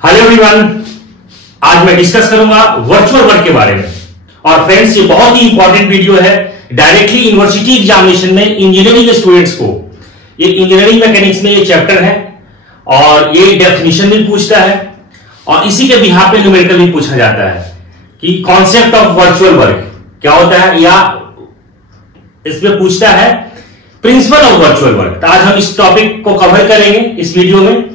Hello everyone, आज मैं discuss करूंगा वर्चुअल वर्क के बारे में। और फ्रेंड्स, ये बहुत ही इंपॉर्टेंट वीडियो है। डायरेक्टली यूनिवर्सिटी एग्जामिनेशन में इंजीनियरिंग स्टूडेंट्स को ये इंजीनियरिंग मैकेनिक्स में ये चैप्टर है और ये डेफिनेशन भी पूछता है और इसी के बिहाफ पे न्यूमेरिकल भी पूछा जाता है कि कॉन्सेप्ट ऑफ वर्चुअल वर्क क्या होता है, या इसमें पूछता है प्रिंसिपल ऑफ वर्चुअल वर्क। तो आज हम इस टॉपिक को कवर करेंगे इस वीडियो में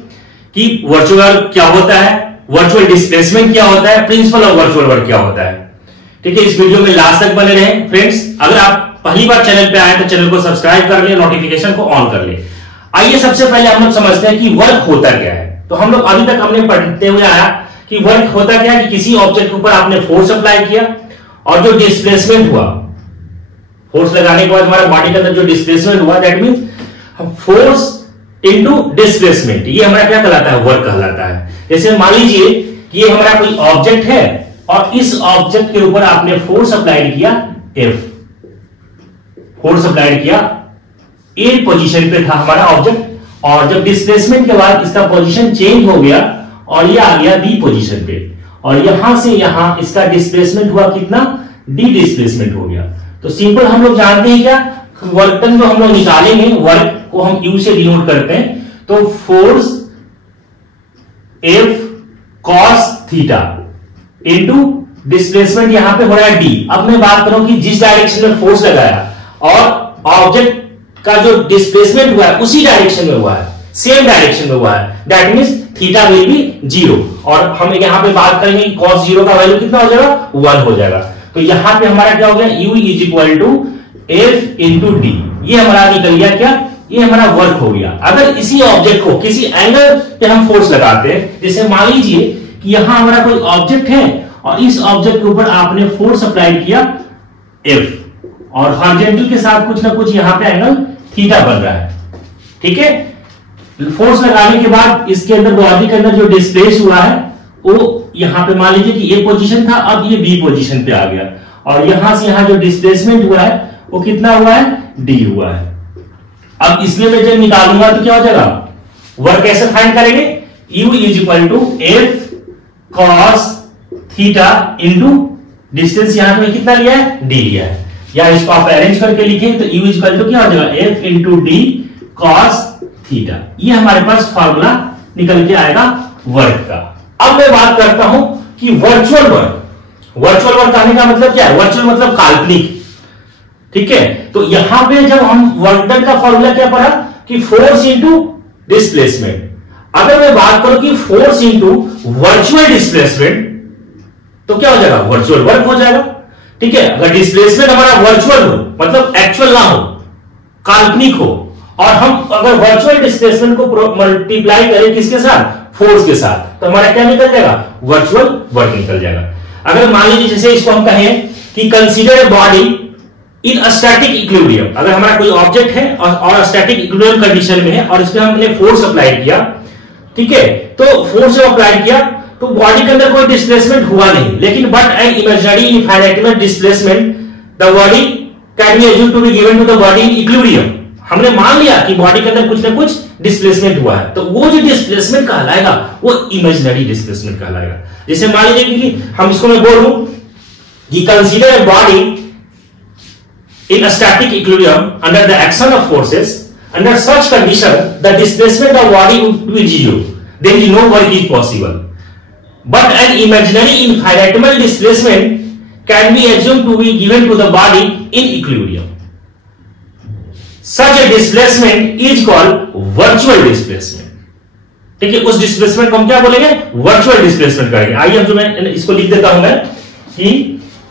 कि वर्चुअल वर्क क्या होता है, वर्चुअल डिस्प्लेसमेंट क्या होता है, प्रिंसिपल ऑफ वर्चुअल वर्क क्या होता है। ठीक है, इस वीडियो में लास्ट तक बने रहें। फ्रेंड्स, अगर आप पहली बार चैनल पे आए तो चैनल को सब्सक्राइब कर ले, नोटिफिकेशन को ऑन कर ले। आइए सबसे पहले हम लोग समझते हैं कि वर्क होता क्या है। तो हम लोग अभी तक हमने पढ़ते हुए आया कि वर्क होता क्या है कि किसी ऑब्जेक्ट के ऊपर आपने फोर्स अप्लाई किया और जो डिस्प्लेसमेंट हुआ, फोर्स लगाने के बाद हमारा बॉडी के अंदर जो डिस्प्लेसमेंट हुआ, that means force into displacement, ये हमारा क्या कहलाता है, वर्क कहलाता है। जैसे मान लीजिए कि ये हमारा कोई ऑब्जेक्ट है और इस ऑब्जेक्ट के ऊपर आपने फोर्स अप्लाइड किया F, फोर्स अप्लाइड किया, ए पोजीशन पे था हमारा ऑब्जेक्ट और जब डिस्प्लेसमेंट के बाद इसका पोजीशन चेंज हो गया और ये आ गया बी पोजीशन पे और यहां से यहां इसका डिस्प्लेसमेंट हुआ कितना, डी डिस्प्लेसमेंट हो गया। तो सिंपल हम लोग जानते हैं क्या, वर्क डन जो हम लोग निकालेंगे, वर्क को हम यू से डिनोट करते हैं। तो force F cos theta into displacement यहां पे हो रहा है D। अब मैं बात करूं कि जिस डायरेक्शन में फोर्स लगाया और ऑब्जेक्ट का जो डिस्प्लेसमेंट हुआ है उसी डायरेक्शन में हुआ है, सेम डायरेक्शन में हुआ है, that means theta will be 0। और हम यहां पे बात करेंगे कि cos 0 का वैल्यू कितना हो जाएगा, 1 हो जाएगा। तो यहां पे हमारा क्या हो गया, U is equal to F into D. ये हमारा निकल गया क्या, ये हमारा वर्क हो गया। अगर इसी ऑब्जेक्ट को किसी एंगल पे हम फोर्स लगाते हैं, जैसे मान लीजिए कि यहां हमारा कोई ऑब्जेक्ट है और इस ऑब्जेक्ट के ऊपर आपने फोर्स अप्लाई किया F और हॉरिजॉन्टल के साथ कुछ ना कुछ यहां पे एंगल थीटा बन रहा है। ठीक है, फोर्स लगाने के बाद इसके अंदर बॉडी के अंदर जो डिस्प्लेस हुआ है वो यहां पे मान लीजिए कि ए पोजीशन था, अब ये बी पोजीशन पे आ गया और यहां से यहां जो डिस्प्लेसमेंट हुआ है वो कितना हुआ है, डी हुआ है। अब इसमें मैं जब निकालूंगा तो क्या हो जाएगा, वर्क कैसे फाइंड करेंगे, U is equal to F cos theta into distance यहां पे कितना लिया है, D लिया है, या इसको आप अरेंज करके लिखें तो U इज इक्वल टू क्या हो जाएगा, F into D cos theta. ये हमारे पास फॉर्मूला निकल के आएगा वर्क का। अब मैं बात करता हूं कि वर्चुअल वर्क, वर्चुअल वर्क कहने का मतलब क्या है, वर्चुअल मतलब काल्पनिक। ठीक है, तो यहां पे जब हम वर्क डन का फॉर्मूला क्या पढ़ा कि फोर्स इंटू डिस्प्लेसमेंट। अगर मैं बात करूं कि फोर्स इंटू वर्चुअल डिस्प्लेसमेंट तो क्या हो जाएगा, वर्चुअल वर्क हो जाएगा। ठीक है, अगर डिस्प्लेसमेंट हमारा वर्चुअल हो मतलब एक्चुअल ना हो, काल्पनिक हो, और हम अगर वर्चुअल डिस्प्लेसमेंट को मल्टीप्लाई करें किसके साथ, फोर्स के साथ, तो हमारा क्या निकल जाएगा, वर्चुअल वर्क निकल जाएगा। अगर मान लीजिए जैसे इसको हम कहें कि consider a body in static equilibrium, अगर हमारा कोई ऑब्जेक्ट है और स्टैटिक इक्विलिब्रियम कंडीशन में है और इस पे हमने फोर्स अप्लाई किया, ठीक है, तो फोर्स जब अप्लाई किया तो बॉडी के अंदर कोई डिस्प्लेसमेंट हुआ नहीं, लेकिन but an imaginary infinitesimal displacement the body can be assumed to be given to the body in equilibrium. हमने मान लिया कि बॉडी के अंदर कुछ ना कुछ डिस्प्लेसमेंट हुआ है, तो वो जो डिस्प्लेसमेंट कहलाएगा वो इमेजिनरी डिस्प्लेसमेंट कहलाएगा। जैसे मान लीजिए कि हम इसको मैं बोलूं कि consider a body in a static equilibrium under the action of forces. Under such condition the displacement of body would be 0, then no work is possible, but an imaginary infinitesimal displacement can be assumed to be given to the body in equilibrium. Such a displacement is called virtual displacement. ठीक है, उस displacement को हम क्या बोलेंगे, virtual displacement करेंगे। आइए अब जो मैं इसको लिख देता हूं मैं कि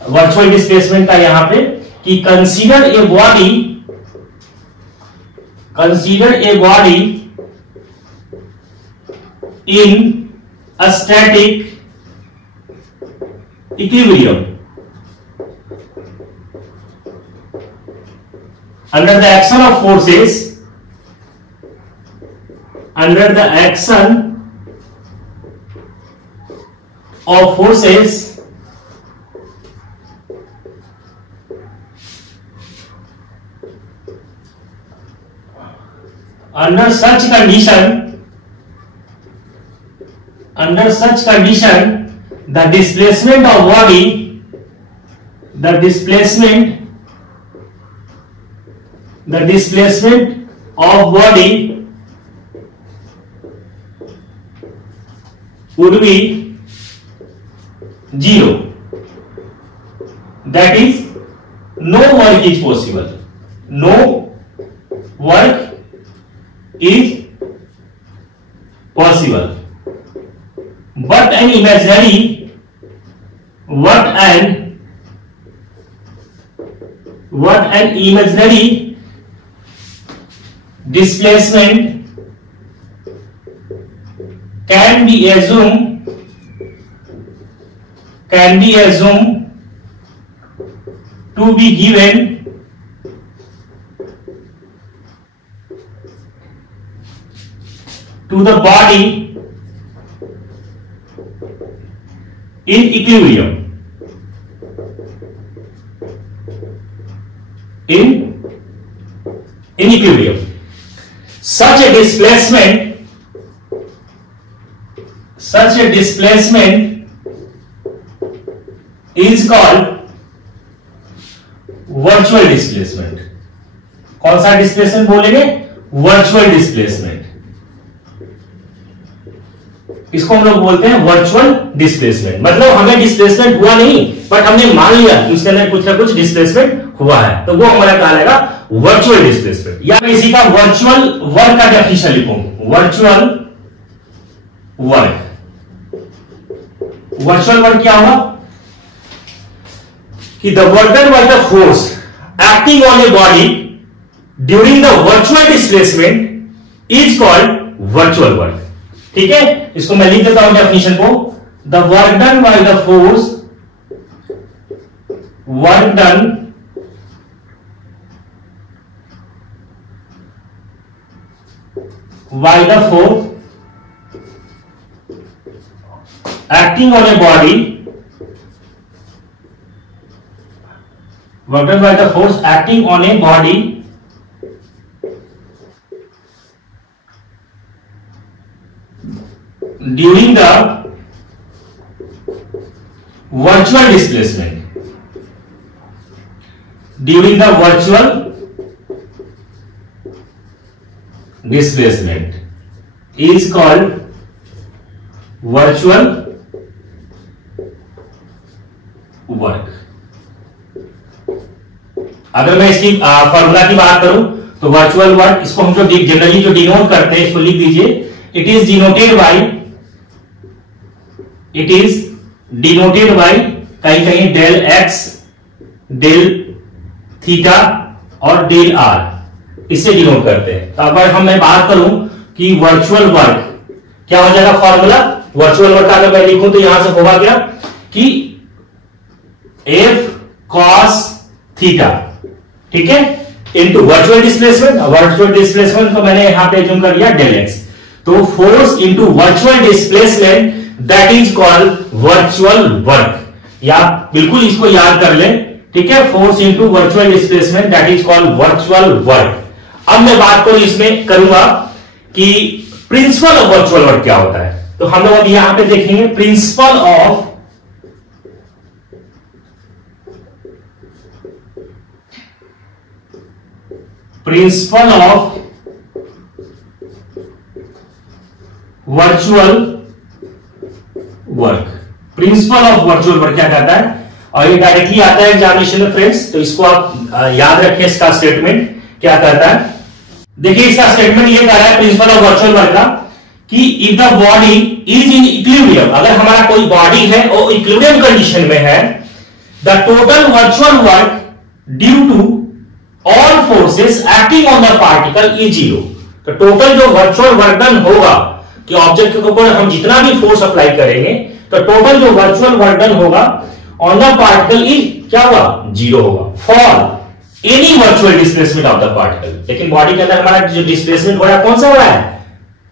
वर्चुअल डिस्प्लेसमेंट का यहां पे कि consider a body in a static equilibrium under the action of forces, under the action of forces under such condition under such condition the displacement of body would be 0. That is, no work is possible. No work is possible. But an imaginary displacement can be assumed to be given to the body in equilibrium. Such a displacement is called virtual displacement. कौन सा displacement बोलेंगे? Virtual displacement. इसको हम लोग बोलते हैं virtual displacement. मतलब हमें डिस्प्लेसमेंट हुआ नहीं, बट हमने मान लिया कि उसके अंदर कुछ ना कुछ डिस्प्लेसमेंट हुआ है, तो वो हमारा कहलाएगा वर्चुअल डिस्प्लेसमेंट. या मैं इसी का वर्चुअल वर्क का डेफिनेशन लिखूं. वर्चुअल वर्क क्या होगा कि the work done by the force acting on a body during the virtual displacement is called virtual work. ठीक है, इसको मैं लिख देता हूं डेफिनेशन को. The work done by the force acting on a body, work done by the force acting on a body during the virtual displacement is called virtual work. अगर मैं इसकी फॉर्मूला की बात करूं तो वर्चुअल वर्क, इसको हम जो जनरली जो डिनोट करते हैं, इसको लिख दीजिए. इट इज डिनोटेड बाय कहीं कहीं डेल एक्स, डेल थीटा और डेल आर, इससे डिनोट करते हैं. तो अगर मैं बात करूं कि वर्चुअल वर्क क्या हो जाएगा फॉर्मूला. वर्चुअल वर्क अगर मैं लिखूं तो यहां से होगा क्या कि एफ कॉस थीटा, ठीक है, into virtual displacement. Virtual displacement को मैंने यहां पे जूम कर लिया डेल एक्स. तो force into virtual displacement that is called virtual work. या बिल्कुल इसको याद कर लें, ठीक है. Force into virtual displacement that is called virtual work. अब मैं बात करूं इसमें करूंगा कि प्रिंसिपल ऑफ वर्चुअल वर्क क्या होता है. तो हम लोग अब यहां पे देखेंगे principle of virtual work. Principle of virtual work क्या कहता है, और ये डायरेक्टली आता है एग्जामिनेशन में फ्रेंड्स. तो इसको आप याद रखें. इसका स्टेटमेंट क्या कहता है, देखिए इसका स्टेटमेंट ये कह रहा है प्रिंसिपल ऑफ वर्चुअल वर्क का कि if the body is in equilibrium, अगर हमारा कोई बॉडी है और इक्विलिब्रियम कंडीशन में है, the total virtual work due to all forces acting on the particle is 0. तो टोटल जो वर्चुअल वर्क डन होगा कि ऑब्जेक्ट के ऊपर हम जितना भी फोर्स अप्लाई करेंगे, तो टोटल जो वर्चुअल वर्क डन होगा ऑन द पार्टिकल इज क्या होगा, 0 होगा. For any virtual displacement of the particle. लेकिन बॉडी के अंदर हमारा जो डिस्प्लेसमेंट हो रहा है कौन सा हो रहा है,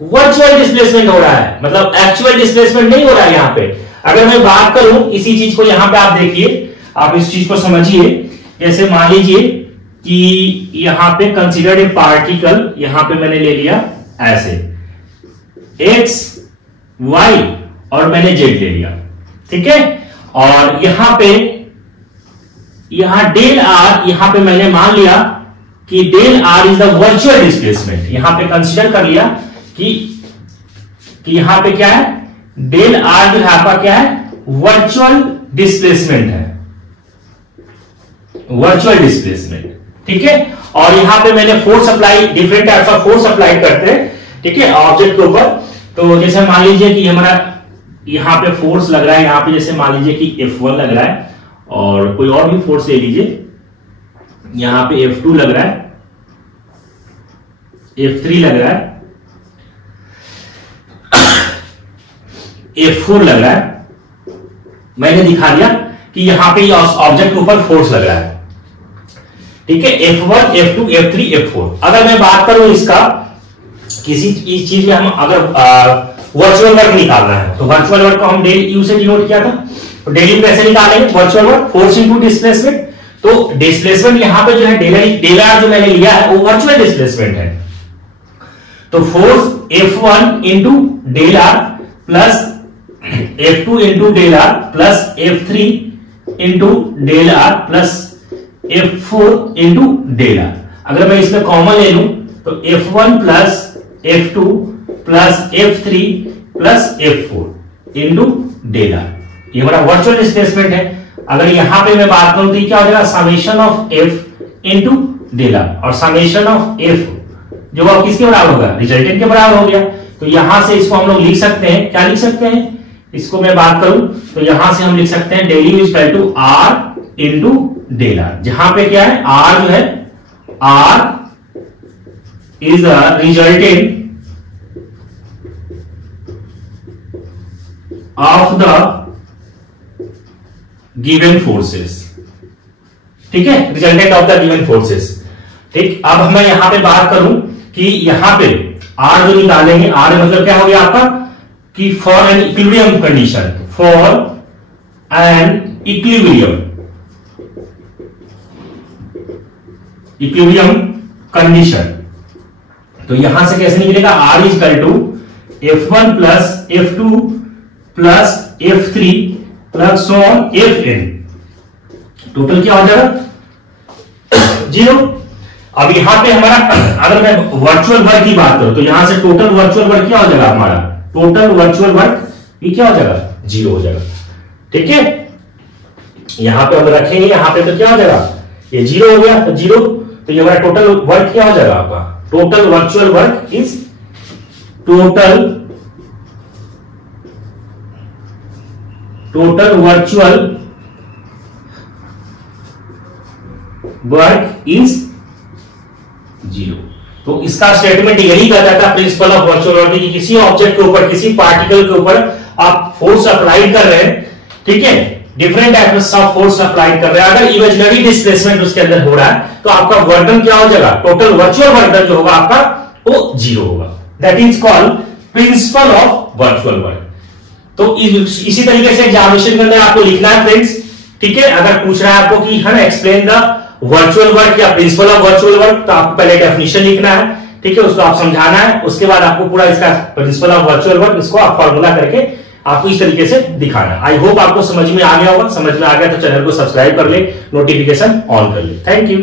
वर्चुअल डिस्प्लेसमेंट हो रहा है. मतलब एक्चुअल डिस्प्लेसमेंट नहीं हो रहा है यहां पे. अगर मैं बात करूं इसी चीज को, यहां पे आप देखिए, आप इस चीज को समझिए. जैसे मान लीजिए कि यहां पे कंसीडर्ड ए पार्टिकल, यहां पे मैंने ले लिया ऐसे x y और मैंने जेड ले लिया, ठीक है। और यहां डेल आर, यहां पे मैंने मान लिया कि del R is the virtual displacement. यहां पे कंसीडर कर लिया कि यहां पे क्या है, डेल आर जो है आपका क्या है, वर्चुअल डिस्प्लेसमेंट है, वर्चुअल डिस्प्लेसमेंट, ठीक है। और यहां पे मैंने force apply, different types of force apply करते हैं, ठीक है, ऑब्जेक्ट के ऊपर। तो जैसे मान लीजिए कि हमारा यहां पे फोर्स लग रहा है, यहां पे जैसे मान लीजिए कि F1 लग रहा है, और कोई और भी फोर्स ले लीजिए, यहां पे F2 लग रहा है, F3 लग रहा है, F4 लग रहा है। मैंने दिखा दिया कि यहां पे ऑब्जेक्ट के ऊपर फोर्स लग रहा है, ठीक है, F1, F2, F3, F4। अगर मैं बात करूं इसका, किसी इस चीज में हम अगर वर्चुअल वर्क निकालना है, तो वर्चुअल वर्क को हम डेल यू से डिनोट किया था। तो डेल यू कैसे निकालेंगे, virtual work force into displacement. तो डिस्प्लेसमेंट यहां पे जो है डेल आर जो मैंने लिया है वो वर्चुअल डिस्प्लेसमेंट है। तो force F1 into del R plus F2 into del R plus F3 into del R plus F4 into del R. अगर मैं इसमें कॉमन ले लूं तो F1 plus F2 plus F3 plus F4 into del R, ये हमारा virtual displacement है। अगर यहां पे मैं बात करूं तो क्या हो जाएगा, summation of F into del R, और समेशन ऑफ F जो अब किसके बराबर होगा, रिजल्टेंट के बराबर हो गया। तो यहां से इसको हम लोग लिख सकते हैं, क्या लिख सकते हैं, इसको मैं बात करूं तो यहां से हम लिख सकते हैं del U is equal to R into del R, जहां पे क्या है, आर जो है, R is the resultant of the given forces, ठीक है, resultant of the given forces, ठीक। अब मैं यहां पे बात करूं कि यहां पे आर जो निकालेंगे, आर मतलब क्या हो गया आपका, कि for an equilibrium condition, for an equilibrium condition. तो यहां से कैसे निकलेगा, R is equal to F1 plus F2 plus F3 plus Fn, total क्या हो जाएगा, 0। अब यहां पे हमारा, अगर मैं वर्चुअल वर्क की बात करूं तो यहां से टोटल वर्चुअल वर्क क्या हो जाएगा, हमारा टोटल वर्चुअल वर्क ये क्या हो जाएगा, 0 हो जाएगा, ठीक है। यहां पे हम रखेंगे, यहां पे तो क्या हो जाएगा, ये 0 हो गया, तो 0, तो ये हमारा टोटल वर्क क्या हो जाएगा आपका, total virtual work is total virtual work is 0। तो इसका स्टेटमेंट यही कहता था प्रिंसिपल ऑफ वर्चुअल वर्क, कि किसी ऑब्जेक्ट के ऊपर, किसी पार्टिकल के ऊपर आप फोर्स अप्लाई कर रहे हैं, ठीक है, different types of force apply कर रहे हैं, अगर इमेजिनरी डिस्प्लेसमेंट उसके अंदर हो रहा है तो आपका वर्डन क्या हो जाएगा, टोटल वर्चुअल वर्डन जो होगा आपका वो 0 होगा। That is called principle of virtual work. तो इसी तरीके से एग्जामिनेशन के अंदर आपको लिखना है फ्रेंड्स, ठीक है। अगर पूछ रहा है आपको कि है ना एक्सप्लेन द वर्चुअल वर्क या प्रिंसिपल ऑफ वर्चुअल वर्क, तो आपको पहले डेफिनेशन लिखना है, ठीक है, उसको आप समझाना है, उसके बाद आपको पूरा इसका प्रिंसिपल ऑफ वर्चुअल वर्क इसको आप फॉर्मूला करके आपको इस तरीके से दिखाना। आई होप आपको समझ में आ गया होगा। समझ में आ गया तो चैनल को सब्सक्राइब कर ले, नोटिफिकेशन ऑन कर ले। Thank you.